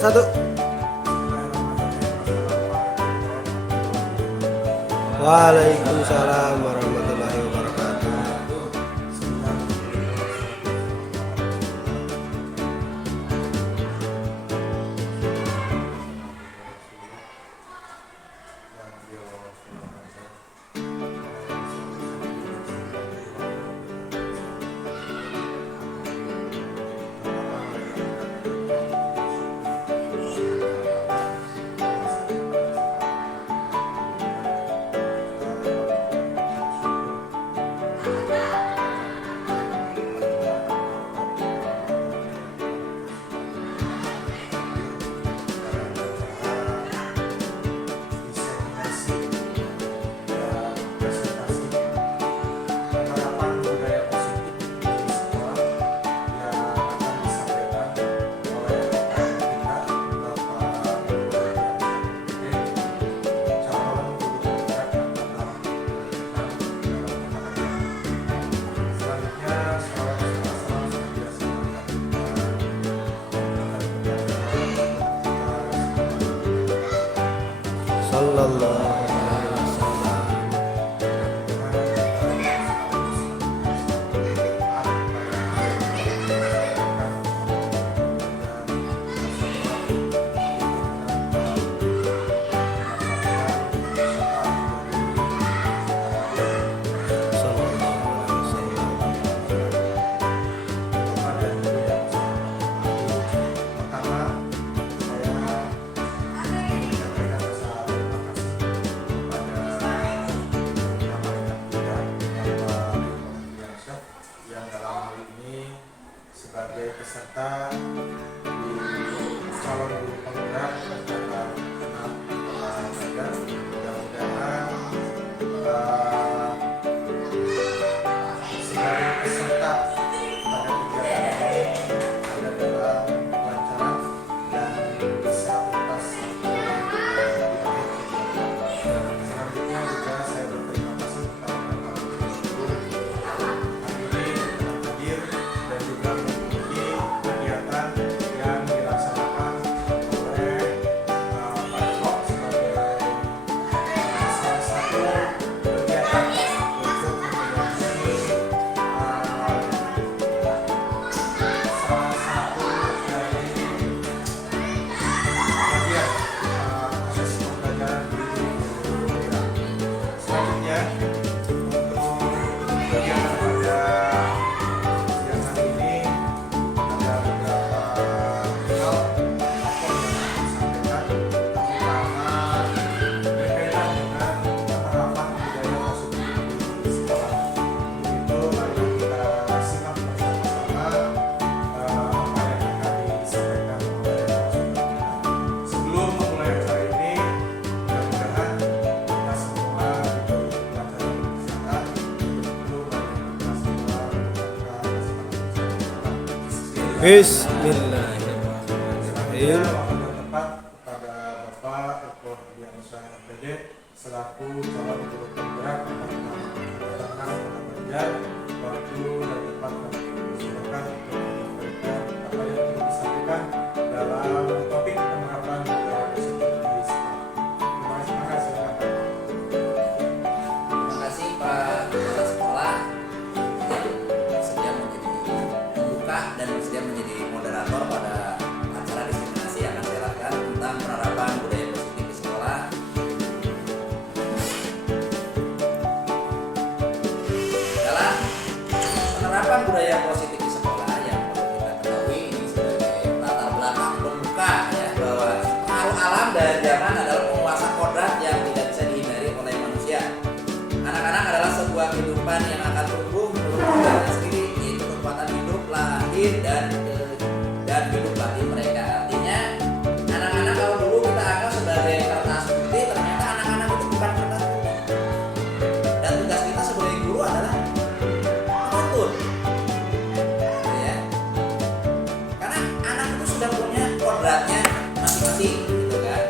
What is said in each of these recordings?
Satu. Waalaikumsalam warahmatullahi wabarakatuh. Sallallahu alaihi wasallam. Sebagai peserta di calon guru penggerak pada 6 Ramadan, mudah-mudahan sebagai peserta pada kegiatan ini ada dalam kelancaran dan bisa tuntas sampai di akhir kegiatan. Selanjutnya juga saya berterima kasih kepada Bapak Guru hari ini hadir dan juga kegiatan yang dilaksanakan oleh Pak Eko sebagai salah satu kegiatan untuk menjadi salah satu dari bagian proses pembelajaran di Guru. Selanjutnya untuk kegiatan pada siang hari ini ada beberapa hal yang disampaikan, terutama berkaitan dengan penerapan budaya positif di sekolah. Untuk itu mari kita simak bersama-sama apa yang akan disampaikan oleh narasumber. Sebelum memulai acara ini, mudah-mudahan kita semua diberi pelajaran kesehatan. Dulu mari kita semua mengucapkan Bismillahirrahmanirrahim. Bismillahirrahmanirrahim. Waktu dan tepat kepada Bapak Eko Diansyah MPD selaku calon guru penggerak tentang Ramadan. Waktu dan tempat kami silakan untuk memberikan apa yang perlu disampaikan dalam topik penerapan budaya positif di sekolah. Terima kasih, silakan. Terima kasih Pak Kepala Sekolah yang bersedia menjadi pembuka dan bersedia menjadi moderator pada acara diseminasi yang akan saya lakukan tentang penerapan budaya positif di sekolah. Dalam penerapan budaya positif di sekolah yang perlu kita ketahui ini sebagai latar belakang pembuka ya, bahwa pengaruh alam dan zaman adalah penguasa kodrat yang tidak bisa dihindari oleh manusia. Anak-anak adalah sebuah kehidupan yang akan tumbuh menurut kodratnya sendiri, yaitu kekuatan hidup lahir dan hidup batin mereka. Artinya anak-anak kalau dulu kita anggap sebagai kertas putih, ternyata anak-anak itu bukan kertas putih. Dan tugas kita sebagai guru adalah menuntun, ya. Karena anak itu sudah punya kodratnya masing-masing, gitu kan.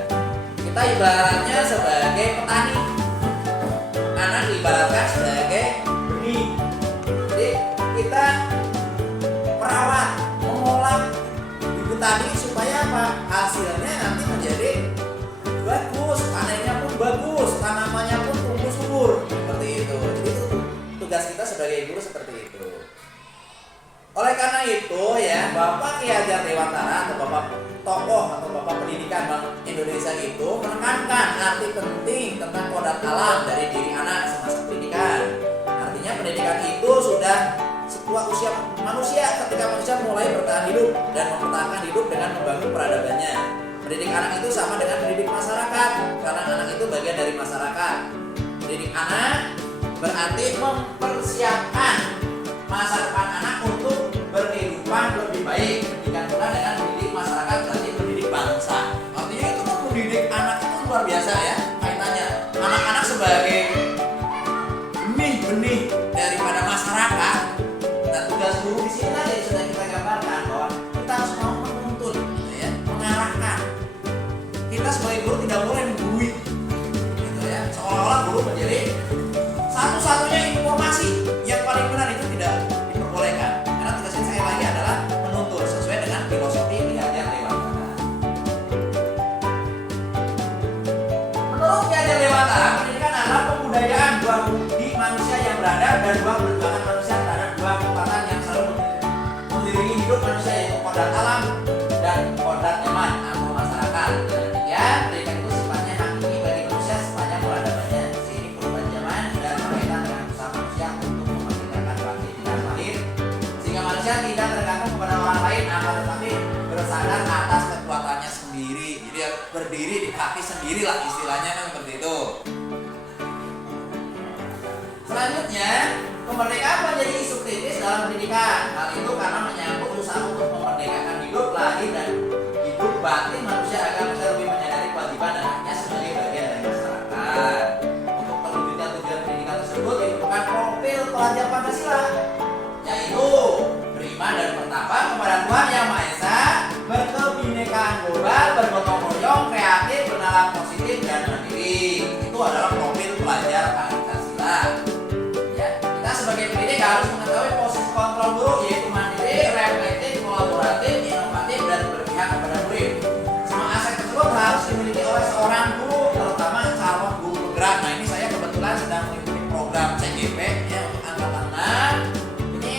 Kita ibaratnya sebagai petani. Anak diibaratkan sebagai benih. Jadi kita merawat, mengolah ibu tani supaya apa? Hasil sebagai guru seperti itu. Oleh karena itu ya, Bapak Ki Hajar Dewantara atau Bapak tokoh atau Bapak Pendidikan Bank Indonesia itu menekankan arti penting tentang kodrat alam dari diri anak semasa pendidikan. Artinya pendidikan itu sudah sebuah usia manusia ketika manusia mulai bertahan hidup dan mempertahankan hidup dengan membangun peradabannya. Mendidik anak itu sama dengan mendidik masyarakat, karena anak itu bagian dari masyarakat. Mendidik anak berarti mempersiapkan masa depan anak untuk berkehidupan lebih baik. Demikian pula dengan mendidik masyarakat berarti mendidik bangsa. Artinya itu mendidik anak itu luar biasa ya kaitannya. Anak-anak sebagai benih-benih daripada masyarakat. Dan tugas guru di sini tadi sudah kita gambarkan bahwa kita harus mau menuntun, gitu ya, mengarahkan. Kita sebagai guru tidak boleh menggurui, gitu ya. Seolah-olah guru menjadi satu-satunya informasi yang paling benar, itu tidak diperbolehkan. Karena tugasnya saya lagi adalah menuntun sesuai dengan filosofi Ki Hajar Dewantara. Menurut Ki Hajar Dewantara, pendidikan adalah pembudayaan dua budi manusia yang beradab dan dua perjuangan manusia terhadap dua kekuatan yang selalu mengiringi hidup manusia, yaitu kodrat alam dan kodrat nyaman atau masyarakat. Dengan demikian, pendidikan itu sifatnya hakiki bagi manusia sepanjang peradabannya. Seiring perubahan zaman dan berkaitan dengan usaha manusia untuk memerdekakan bangsa tidak lahir, sehingga manusia tidak tergantung kepada orang lain, akan tetapi bersandar atas kekuatannya sendiri. Jadi berdiri di kaki sendiri lah istilahnya, kan seperti itu. Selanjutnya, kemerdekaan menjadi isu kritis dalam pendidikan. Hal itu karena menyangkut usaha untuk memerdekakan hidup lahir dan hidup batin manusia agar bisa lebih menyadari kewajiban dan haknya sebagai bagian dari masyarakat. Untuk terwujudnya tujuan pendidikan tersebut diperlukan profil pelajar Pancasila, yaitu beriman dan bertakwa kepada Tuhan Yang Maha Esa, berkebinekaan global, bergotong royong, kreatif, bernalar positif dan mandiri. Itu adalah profil pelajar Pancasila. Kita sebagai pendidik harus mengetahui posisi kontrol guru, yaitu mandiri, reflektif, kolaboratif, inovatif, dan berpihak kepada murid. Semua aspek tersebut harus dimiliki oleh seorang guru, terutama calon guru bergerak. Nah, ini saya kebetulan sedang mengikuti program CGP ya, untuk angkatan 6. Ini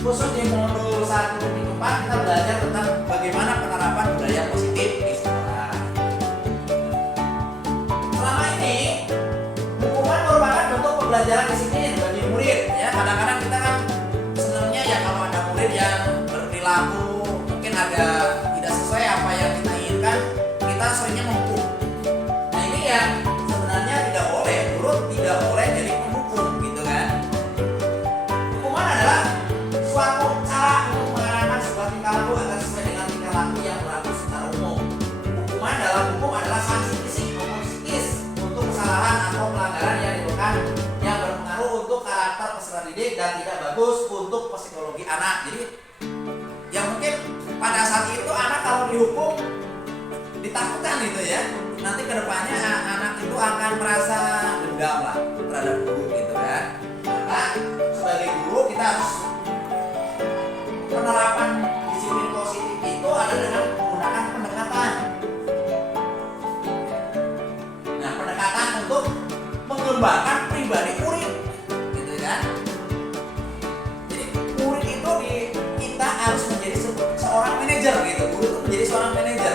khusus di modul 1 dan 4 kita belajar tentang bagaimana penerapan budaya positif di sekolah. Selama ini hukuman merupakan bentuk pembelajaran disiplin bagi murid ya. Kadang-kadang kita kan sebenarnya ya kalau ada murid yang berperilaku mungkin agak tidak sesuai apa yang kita inginkan, kita seringnya menghukum. Nah, ini yang sebenarnya tidak boleh, guru tidak boleh jadi penghukum, gitu kan. Hukuman adalah suatu cara untuk mengarahkan sebuah tingkah laku agar sesuai dengan tingkah laku yang berlaku secara umum. Hukuman dalam hukum adalah sanksi fisik maupun psikis untuk kesalahan atau pelanggaran yang dilakukan yang berpengaruh untuk karakter peserta didik dan tidak bagus untuk psikologi anak. Jadi yang mungkin pada saat itu anak kalau dihukum ditakutkan gitu ya, nanti kedepannya anak itu akan merasa dendam lah terhadap guru, gitu kan. Maka sebagai guru kita harus penerapan disiplin positif itu ada dengan menggunakan pendekatan. Nah, pendekatan untuk mengembangkan pribadi murid, gitu kan. Jadi murid itu kita harus menjadi seorang manajer, gitu. Guru itu menjadi seorang manajer.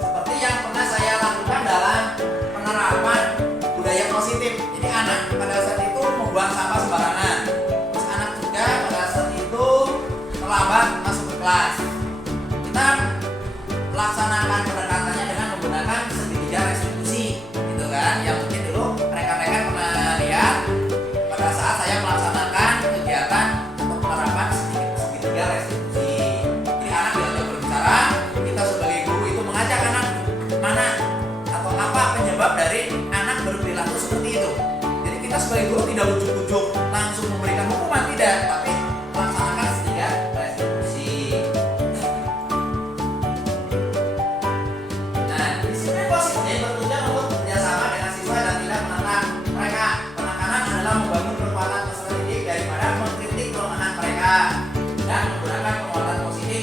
Seperti yang pernah saya lakukan dalam penerapan budaya positif. Jadi anak pada saat itu membuang sampah sembarangan. Terus anak juga pada saat itu terlambat masuk ke kelas. Kita melaksanakan pendekatannya dengan menggunakan segitiga restitusi, gitu kan. Yang mungkin dulu rekan-rekan pernah lihat pada saat saya melaksanakan kegiatan untuk penerapan segitiga restitusi. Jadi anak diajak berbicara, kita sebagai guru itu mengajak anak mana atau apa penyebab dari anak berperilaku seperti itu. Jadi kita sebagai guru tidak ujuk-ujuk langsung memberikan hukuman, tidak, tapi melaksanakan segitiga restitusi. Nah, disiplin positif bertujuan untuk bekerjasama dengan siswa dan tidak menentang mereka. Penekanan adalah membangun kekuatan peserta didik daripada mengkritik kelemahan mereka, dan menggunakan penguatan positif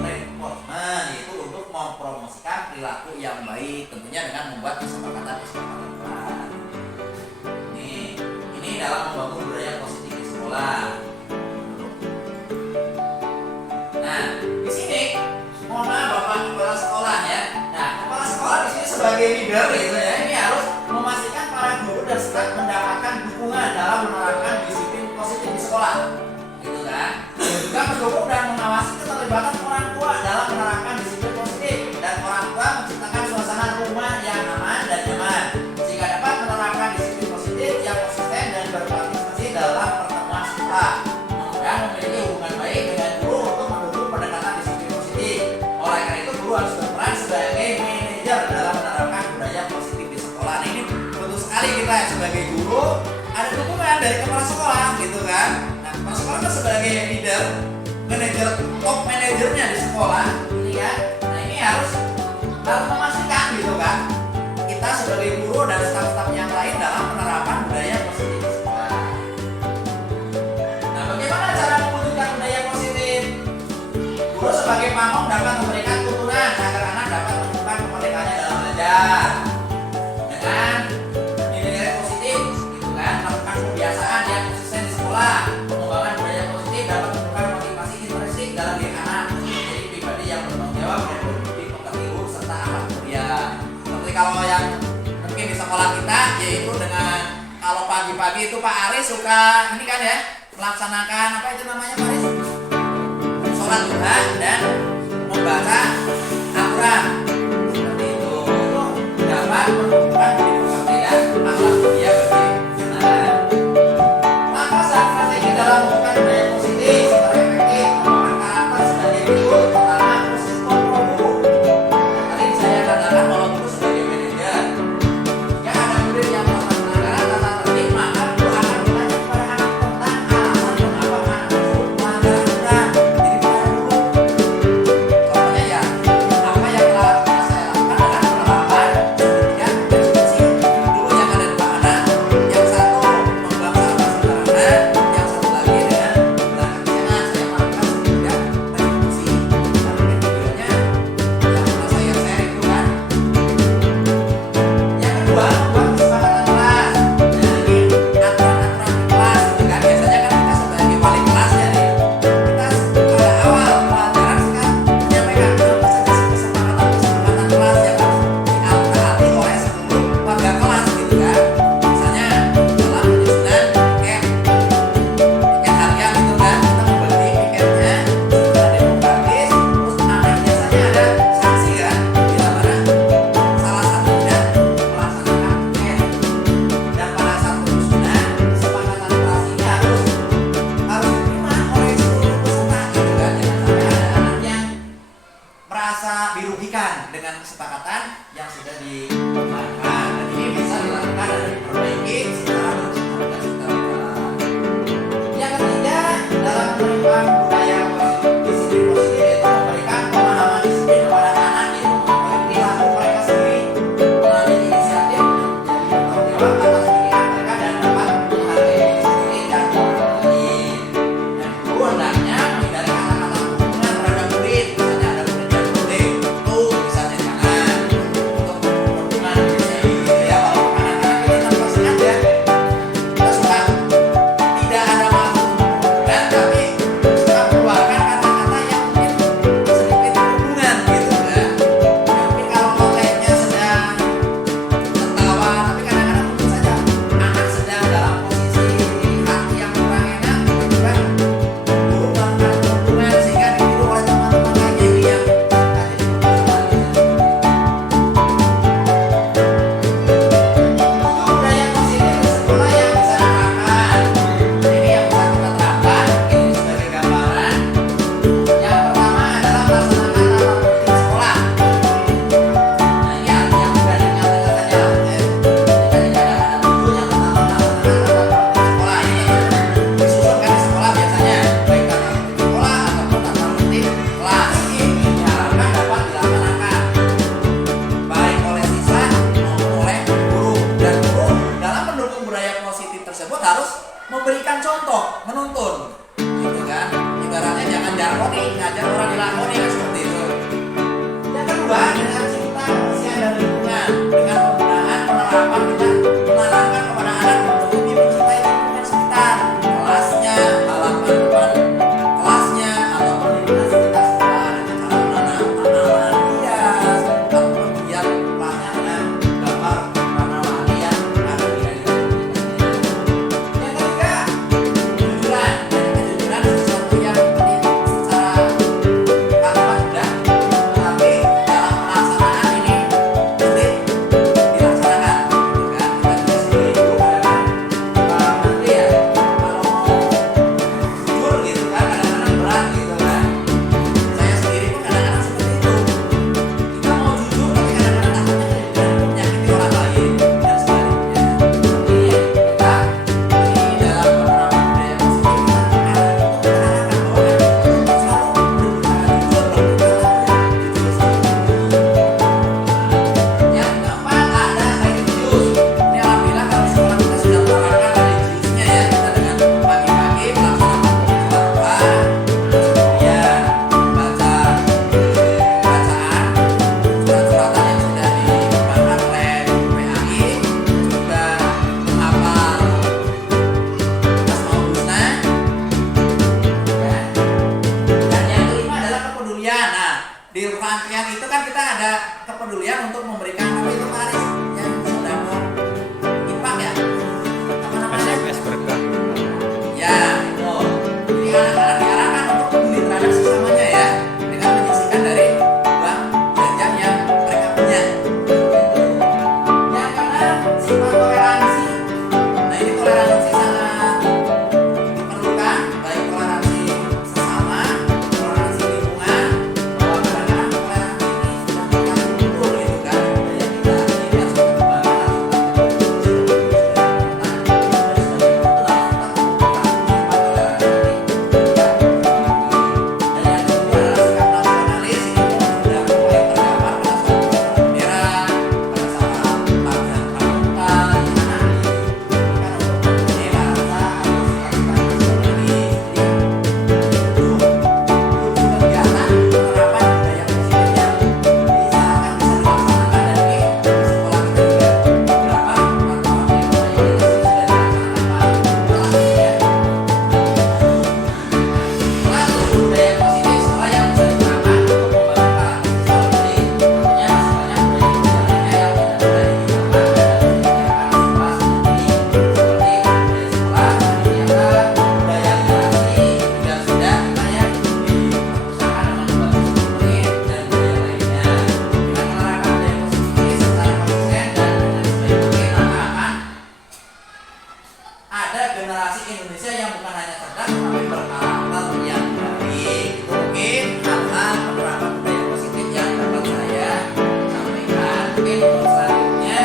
reinforcement, yaitu untuk mempromosikan perilaku yang baik, tentunya dengan membuat kesepakatan. Ini dalam membangun budaya positif. sekolah. Nah, di sini mohon maaf Bapak Kepala Sekolah ya. Nah, Kepala Sekolah di sini sebagai leader gitu ya, ini harus memastikan para guru dan staf mendapatkan dukungan dalam menerapkan disiplin positif di sekolah. Gitu kan? Juga mendukung dan mengawasi keterlibatan orang tua dalam menerapkan disiplin positif dan orang tua menciptakan suasana rumah yang aman dan nyaman sehingga dapat menerapkan disiplin positif yang konsisten dan berpartisipasi dalam pertemuan sekolah dan memiliki hubungan baik dengan guru untuk mendukung pendekatan disiplin positif. Oleh karena itu guru harus berperan sebagai manajer dalam menerapkan budaya positif di sekolah. Nah, ini betul sekali kita sebagai guru ada dukungan dari kepala sekolah gitu kan. Nah, kepala sekolah kan sebagai leader, manajer, top manajernya di sekolah ini kan. Nah, ini harus memastikan gitu kan kita sebagai guru dan staf-staf yang lain dalam penerapan budaya positif di sekolah. Nah, bagaimana cara mewujudkan budaya positif? Guru sebagai pamong dapat memberikan tuntunan agar anak dapat menemukan kemerdekaannya dalam belajar dengan nilai-nilai positif gitu kan, melakukan kebiasaan yang konsisten di sekolah, pengembangan budaya positif dapat menumbuhkan motivasi intrinsik dalam diri anak menjadi pribadi yang bertanggung jawab dan berbudi pekerti serta amat mulia. Seperti kalau yang mungkin di sekolah kita yaitu dengan kalau pagi-pagi itu Pak Aris suka ini kan ya melaksanakan apa itu namanya Pak Aris? Sholat duha dan membaca Al-Quran seperti itu dapat menumbuhkan budi pekerti dan akhlak mulia bagi anak. Maka strategi dalam melakukan budaya positif secara efektif mengembangkan karakter sebagai berikut. Pertama, proses kontrol guru. Tadi saya katakan bahwa guru sebagai manajer. Jika ada murid yang melakukan pelanggaran tata tertib, maka guru akan bertanya kepada anak tentang alasan mengapa anak tersebut melanggar aturan. Jadi para guru, contohnya ya, apa yang telah saya lakukan adalah penerapan sedemikian definisi dulu yang ada di anak. Yang satu membuang sampah sembarangan, yang satu lagi dengan berangkat saya melakukan sedemikian definisi. Nah, mungkin videonya yang pernah saya share itu kan. Yang kedua, membuat kesepakatan kelas. Nah, ini aturan-aturan di kelas gitu kan. Biasanya kan kita sebagai wali kelas ya nih, kita pada awal pelajaran kan menyampaikan apa saja sih kesepakatan kelas yang harus ditaati oleh seluruh warga kelas gitu kan. Misalnya dalam penyusunan tiket harian gitu kan, kita membeli tiketnya secara demokratis, terus anak biasanya ada sanksi kan bila mana salah satu tidak melaksanakan tiket. Dan pada saat penyusunan kesepakatan kelas ini harus diterima oleh seluruh peserta gitu kan. Jangan sampai ada anak yang merasa dirugikan dengan kesepakatan yang sudah dilakukan. Dan ini bisa dilakukan dan diperbaiki secara bersama dan secara berkala. Yang ketiga, dalam penerimaan budaya disiplin positif yaitu memberikan pemahaman disiplin kepada anak yaitu mengetahui perilaku mereka sendiri melalui inisiatif menjadi bertanggung jawab atas pilihan mereka dan dapat menghargai diri sendiri dan orang lain. Dan itu hendaknya menghindari kata-kata hubungan terhadap murid. Misalnya ada murid yang boleh tuh misalnya jangan untuk hubungan diri gitu ya. Kalau anak-anak ini tanpa sengaja kita suka tidak ada maksud dan tapi suka mengeluarkan kata-kata yang mungkin sedikit berhubungan gitu kan. Ya, mungkin kalau kontennya sedang tertawa tapi kadang-kadang mungkin saja anak sedang dalam posisi hati yang kurang enak gitu kan. Guru melakukan hubungan sehingga ditiru oleh teman-teman lainnya ini yang ada di permasalahan gitu. Untuk budaya positif di sekolah yang bisa diterapkan. Ini yang bisa kita terapkan, ini sebagai gambaran. Yang pertama adalah melaksanakan tata tertib di sekolah. Nah, ini yang sudah dinyatakan saja. Jika tidak ada guru yang tetap melaksanakan tata tertib di sekolah, ini disusunkan di sekolah biasanya, baik tata tertib sekolah ataupun tata tertib kelas. Ini diharapkan dapat dilaksanakan baik oleh siswa maupun oleh guru. Dan guru dalam mendukung budaya positif tersebut harus memberikan contoh, menuntun gitu kan. Ibaratnya jangan jargoni, ngajar orang dilakoni kan seperti itu. Yang kedua, dengan cinta kebersihan dan lingkungan dengan penggunaan penerapan kita menanamkan kepada anak untuk lebih mencintai lingkungan sekitar kelasnya, generasi Indonesia yang bukan hanya cerdas tapi berkarakter yang baik. Itu mungkin hal-hal penerapan budaya positif yang dapat saya sampaikan. Mungkin untuk selanjutnya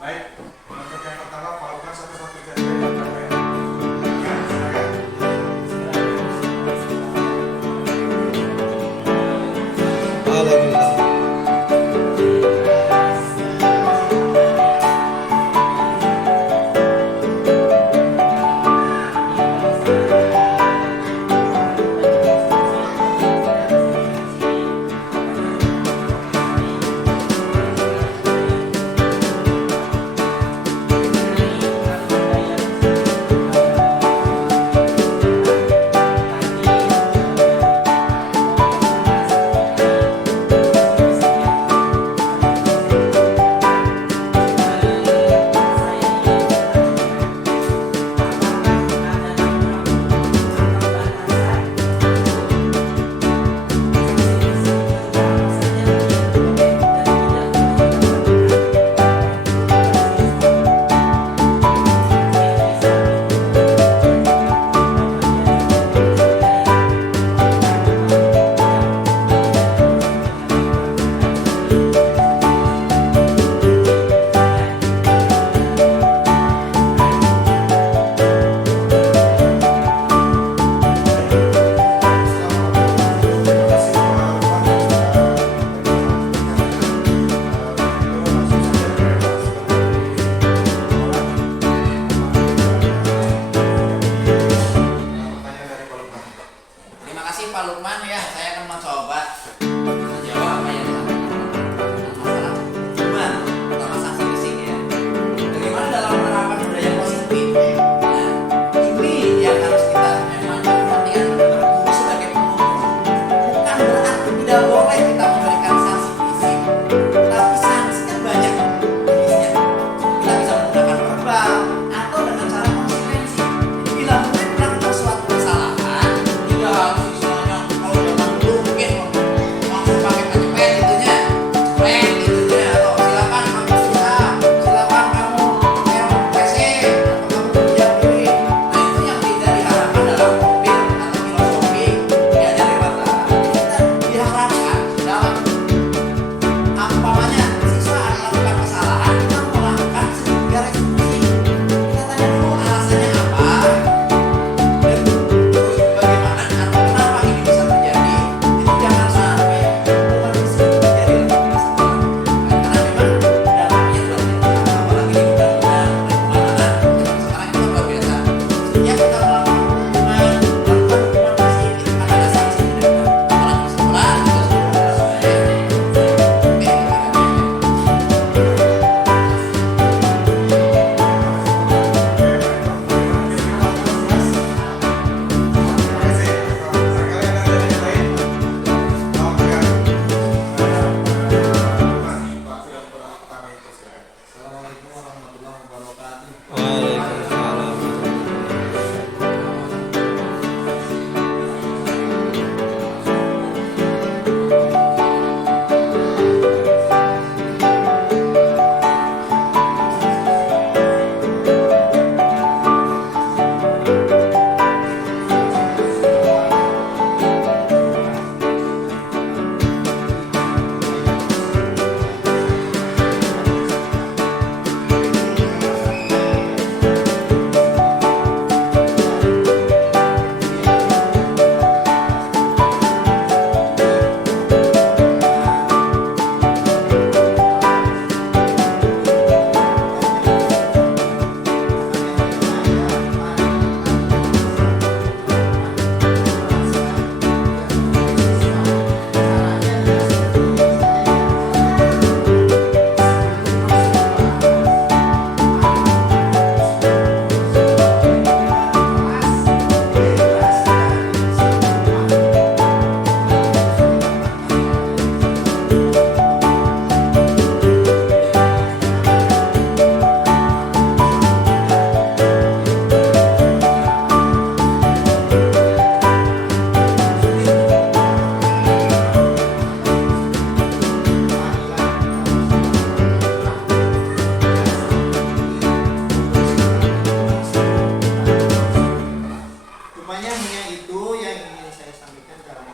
baik, untuk yang pertama Pak Lukman satu-satu saja yang berapa ya? Ya, silakan. Alhamdulillah. terima kasih Pak Lukman ya. Saya akan mencoba menjawab apa yang disampaikan masalah hubungan pertama sanksi fisik ya. Bagaimana dalam penerapan budaya positif? Nah, ini yang harus kita memang perhatikan betul sebagai pengukur. Bukan berarti tidak boleh kita memberikan sanksi fisik, tapi sanksi kan banyak jenisnya. Kita bisa menggunakan verbal atau dengan cara konsekuensi. Jadi bila murid melakukan suatu kesalahan, tidak harus istilahnya kalau zaman dulu mungkin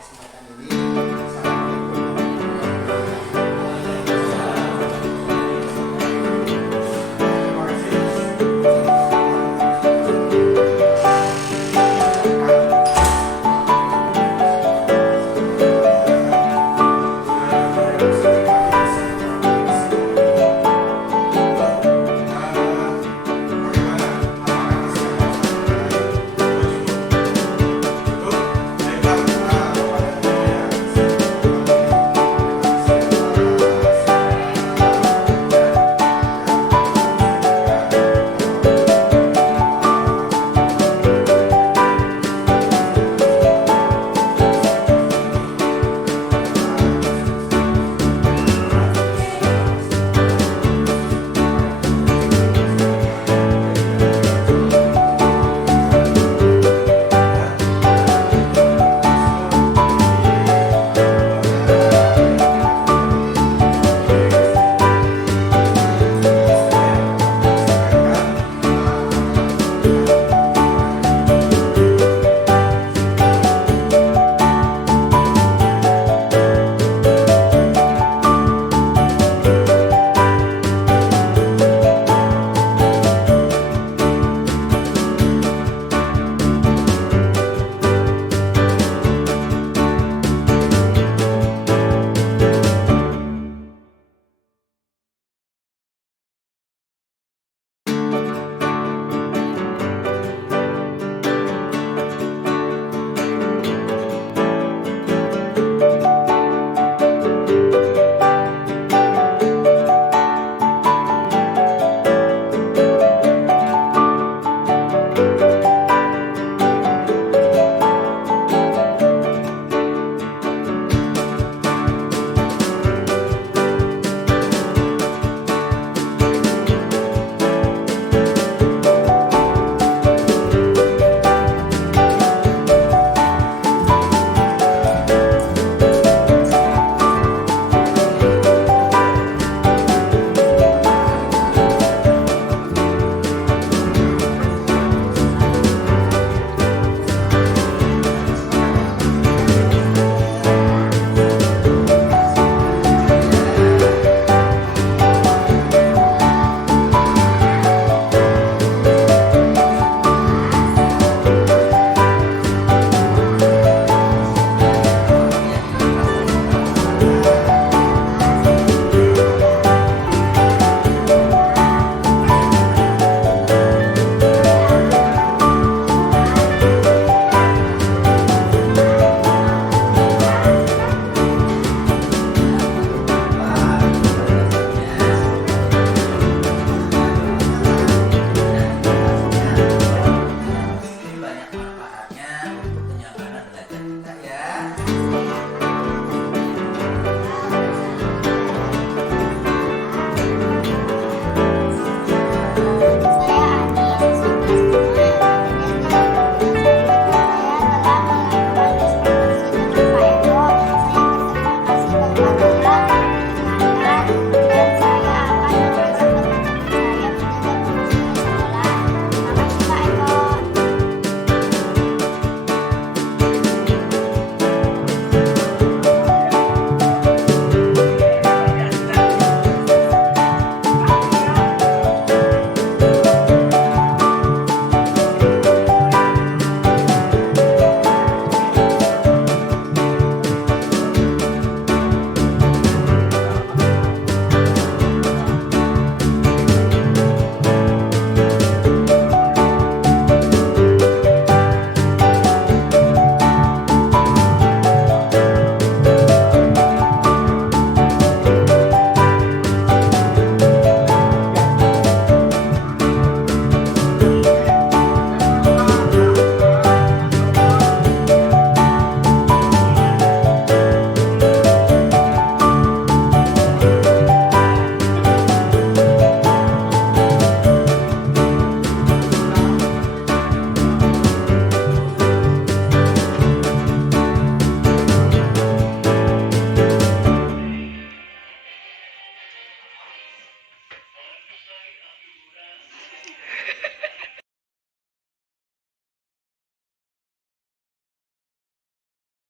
semacam